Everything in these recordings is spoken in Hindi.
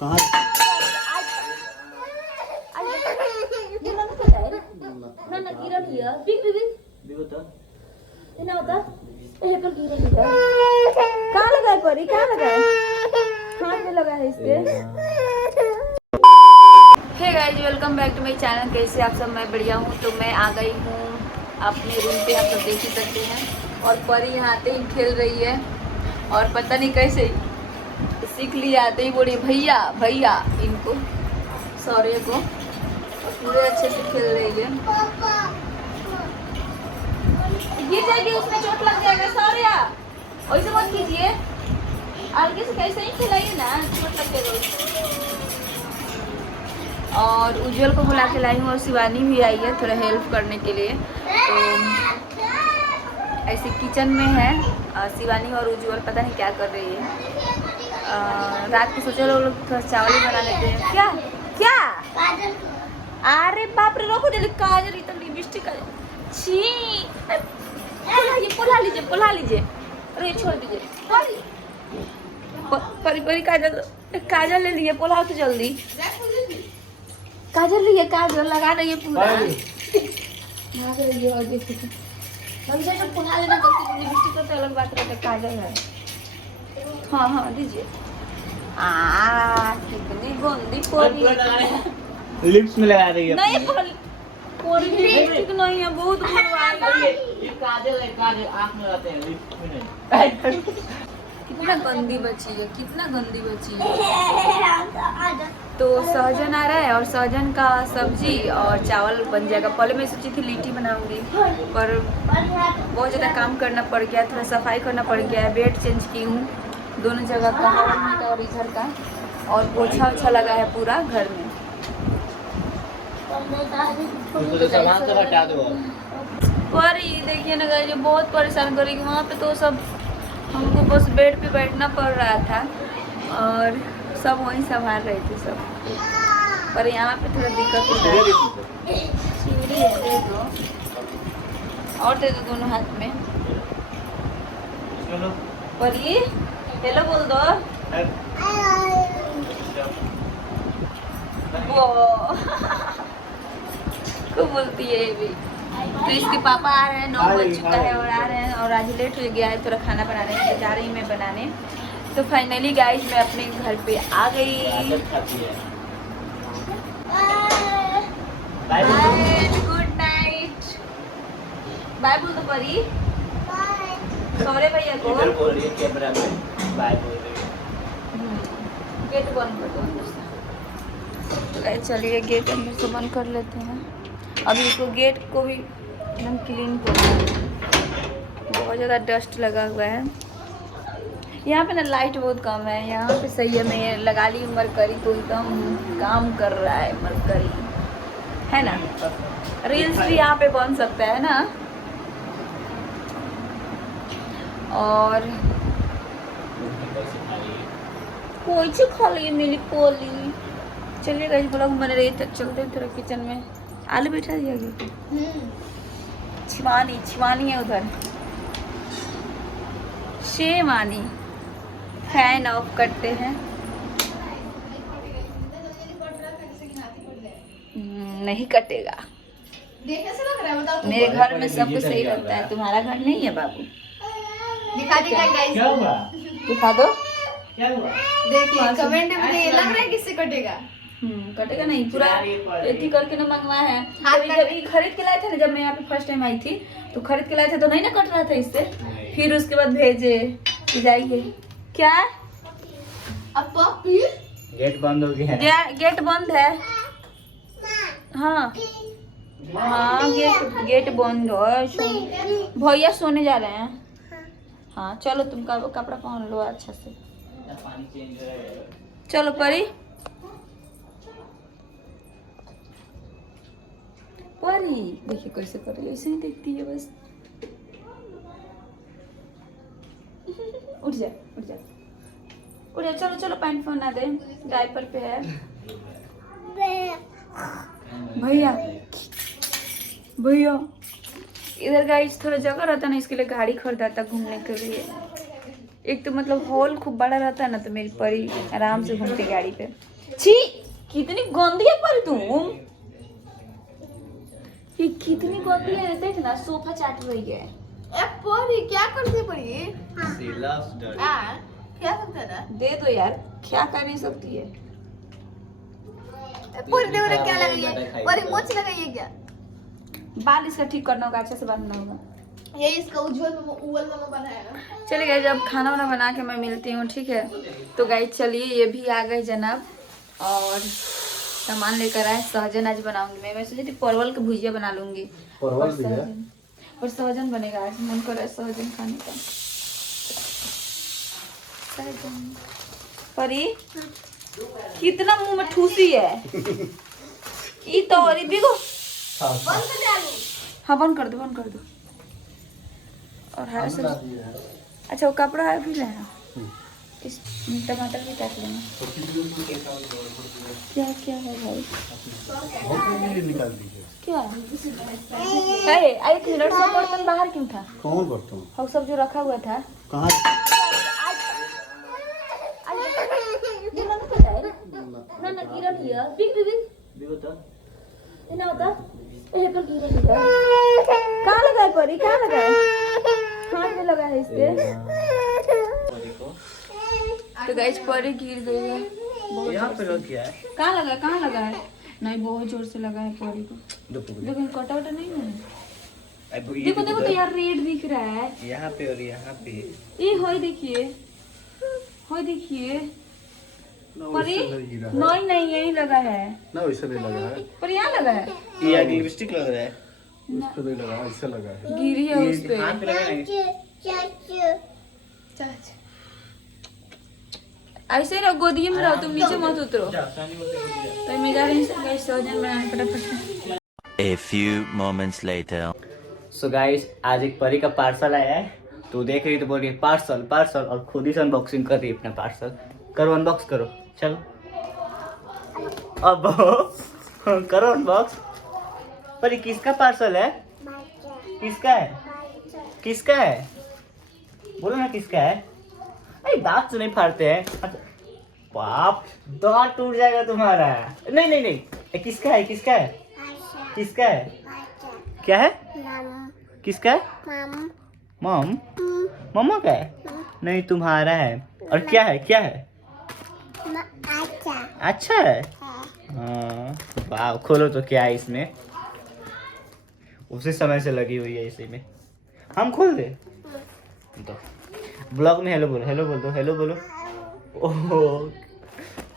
कहाँ ना गिरल हिया बिग होता ना होता ए पर गिरल हिया कहां लगा है परी कहां लगा है हाथ में लगा है इसके। Hey guys welcome back to my channel. कैसे आप सब? मैं बढ़िया हूँ। तो मैं आ गई हूँ अपने रूम पे, आप सब देख ही सकते हैं। और परी यहाँ आते ही खेल रही है और पता नहीं कैसे सीख ली, आते ही बोली भैया भैया इनको सौर्य को, और पूरे अच्छे से खेल रही है। गिर जाएगी, उसमें चोट लग जाएगा सौर्य, वैसे मत कीजिए, आगे से कैसे ही खिलाइए ना, चोट लग जाएगा। और उज्जवल को बुला के लाई हूँ और शिवानी भी आई है थोड़ा हेल्प करने के लिए। तो ऐसे किचन में है शिवानी और उज्जवल, पता नहीं क्या कर रही है। रात को सोचा लोग थोड़ा चावल ही बना लेते हैं। क्या क्या अरे बाप रे, रोको जल्दी, काजल इतना लिपस्टिक का छी, पोला लीजिए। अरे छोड़ दीजिए परी परी, काजल ले लिए, पोला तो जल्दी। काजल लिए, काजल लगा रही है पूरा, भाग रही है। और देखिए हमसे जो पोला लेना गलती, लिपस्टिक का तो अलग बात रहता है, काजल है। हाँ दीजिए। कितनी गंदी पोरी, लिप्स में लगा रही है। नहीं पोरी लिपस्टिक नहीं है, बहुत ये काजल है, काजल आँख में लगाते हैं, लिप्स में नहीं। कितना गंदी बच्ची है, कितना गंदी बच्ची है। तो सहजन आ रहा है और सहजन का सब्जी और चावल बन जाएगा। पहले मैं सोची थी लिट्टी बनाऊंगी, पर बहुत ज़्यादा काम करना पड़ गया, थोड़ा सफाई करना पड़ गया है। बेड चेंज की हूँ दोनों जगह का, मम्मी का और इधर का, और पोछा ओछा लगा है पूरा घर में। तो सामान सब हटा दो। पर ये देखिए ना गाइस, बहुत परेशान करेगी। वहाँ पे तो सब हमको बस बेड पे बैठना पड़ रहा था और सब वहीं संभाल रहे थे सब, पर यहाँ पे थोड़ा दिक्कत होता है। सीढ़ी है, दे दो और दे दो दोनों हाथ में। चलो पर ये हेलो बोल दो। वो को बोलती है ये भी। तो इसके पापा आ रहे हैं, 9 बज चुका है और आ रहे हैं, और आज लेट हो गया है थोड़ा खाना बनाने के लिए, जा रही मैं बनाने। तो फाइनली गाइस मैं अपने घर पे आ गई। गुड नाइट, बाय बोल दो परी, सौर्य भैया को इधर बोल रही है कैमरा में बाय बोल रही है। गेट बंद कर दो अंदर से। तो चलिए गेट अंदर से बंद कर लेते हैं। अभी इसको गेट को भी एकदम क्लीन करना है, बहुत ज़्यादा डस्ट लगा हुआ है यहाँ पे ना। लाइट बहुत कम है यहाँ पे, सही है। मैं लगा ली मरकरी, तो एकदम काम कर रहा है मरकरी, है ना। रील्स भी यहाँ पे बन सकता है ना। और कोई चीज खा ली मेरी पोली। चलिए गाइस ब्लॉग बन रही है, चलते थोड़ा किचन में। आलू बैठा दिया गया, छिवानी है उधर, शेवानी। फैन ऑफ करते हैं। नहीं कटेगा, देखने से लग रहा है, बताओ मेरे घर में सब कुछ सही रहता है, तुम्हारा घर नहीं है बाबू। दिखा दी गाइस, क्या हुआ? दिखा दो। क्या हुआ? देखिए कमेंट में ये लग रहा है किससे कटेगा। कटेगा नहीं, पूरा एथी करके ना मंगवाया है। हाथ तो जब ये खरीद के लाए थे ना, जब मैं यहाँ पे फर्स्ट टाइम आई थी तो खरीद के लाए थे, तो नहीं ना कट रहा था इससे। फिर उसके बाद भेजे कि जाइए। क्या अब पप्पी गेट बंद हो गया। गेट बंद है। हाँ गेट बंद है। भैया सोने जा रहे हैं। हाँ चलो, तुम कपड़ा पहन लो अच्छा से। पानी चेंज करेगा। चलो परी, परी देखिए कैसे कर रही है, ऐसे ही देखती है बस। उठ जा उठ जा उठ जा, चलो चलो पैंट पहना दे, डायपर पे है। भैया भैया इधर गाइस थोड़ा जगह रहता ना, इसके लिए गाड़ी खरीदा था घूमने के लिए। एक तो मतलब हॉल खूब बड़ा रहता है ना, तो मेरी परी आराम से घूमती गाड़ी पे। छी कितनी गंदी है पर तुम, ये कितनी गंदी है। देख ना सोफा चाट रही है। ए परी क्या करती परी? क्या करता है ना? दे दो यार, क्या कर नहीं सकती है। परी देखो क्या लगाई है, परी मोच लगाई है क्या? बाल इसका ठीक करना होगा, अच्छे से बांधना होगा। ये इसका उज्जवल मामा बनाया। चलिए गाइस, जब खाना वाना बना के मैं मिलती हूँ, ठीक है। तो गाइस चलिए, ये भी आ गए जनाब और सामान लेकर आए। सहजन आज बनाऊंगी मैं सोची थी परवल की भुजिया बना लूंगी, और सहजन बनेगा। आज मन कर रहा है सहजन खाने का। सहजन परी कितना मुंह में ठूसी है। ई तो और बिगो बंद कर दे आलू। हाँ बंद कर दो, बंद कर दो। और हरा सब्जी, अच्छा वो कपड़ा है भी लेना, इस टमाटर भी काट लेना। क्या क्या है भाई, क्या है? एक मिनट, सब बर्तन बाहर क्यों था? कौन बर्तन? और सब जो रखा हुआ था कहाँ? ना ना गिरा नहीं है। बिग बिग होता ना होता ए पर गिरा नहीं है। कहाँ लगा है परी, कहाँ लगा है? हाथ में लगा है इसके। तो गाइस परी गिर गई है बहुत। यहाँ पे लग गया है। कहाँ लगा है, कहाँ लगा है? नहीं बहुत जोर से लगा है परी को। देखो कटा वटा नहीं है। देखो देखो तो यार रेड दिख रहा है यहाँ पे और यहाँ पे। ये होय देखिए, होय देखिए परी। नहीं नहीं यही लगा है ना, वैसे नहीं लगा है। पर यहाँ लगा है। ये आगे लिपस्टिक लग रहा है। उस पे नहीं लगा, ऐसे लगा है। गिरी है उस पे। हाथ पे लगा है। ऐसे रहो, गोदी में रहो, तुम नीचे मत उतरो। जा, सानी बोलते हैं। तो मैं जा रही हूँ गाइस सहजन बनाने फटाफट। A few moments later. So guys, आज एक परी का पार्सल आया है, तो देख रही तो बोल रही है पार्सल पार्सल, और खुद ही से अनबॉक्सिंग कर रही है अपना पार्सल। करो अनबॉक्स करो, चलो अब करो अनबॉक्स। परी किसका पार्सल है? किसका है? किसका है? बोलो ना किसका है। अरे दांत तो नहीं फाड़ते हैं। बाप, दांत टूट जाएगा तुम्हारा। नहीं नहीं नहीं, ये किसका है? किसका है? किसका है? क्या है? किसका है? मम। मम्मा का है? नहीं तुम्हारा है। और क्या है? क्या है? अच्छा है। हाँ वाह, खोलो तो क्या है इसमें। उसी समय से लगी हुई है इसी में। हम खोल दे तो ब्लॉग में हेलो बोलो, हेलो बोल दो, हेलो बोलो। ओह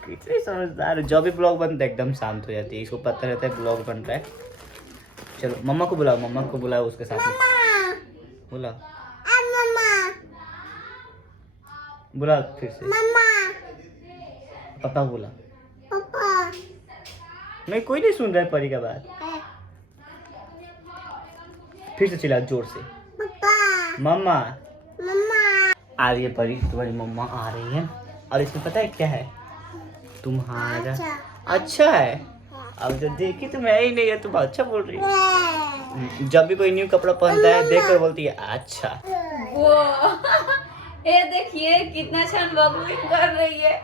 कितने समझदार। जब भी ब्लॉग बनता है एकदम शांत हो जाती है, इसको पता रहता है ब्लॉग बन रहा है। चलो मम्मा को बुलाओ, मम्मा को बुलाओ, उसके साथ में बुलाओ, बुलाओ फिर से। पापा बोला। नहीं कोई नहीं सुन रहा है परी का बात। फिर से चिल्ला जोर से, मम्मा। आ रही है परी, तुम्हारी मम्मा आ रही है। और इसमें पता है क्या है? तुम्हारा अच्छा है। अब जब देखी तो मैं ही नहीं है, तुम अच्छा बोल रही हो। जब भी कोई न्यू कपड़ा पहनता है देख कर बोलती है अच्छा। वो ये देखिए कितना अच्छा अनबॉक्सिंग कर रही है।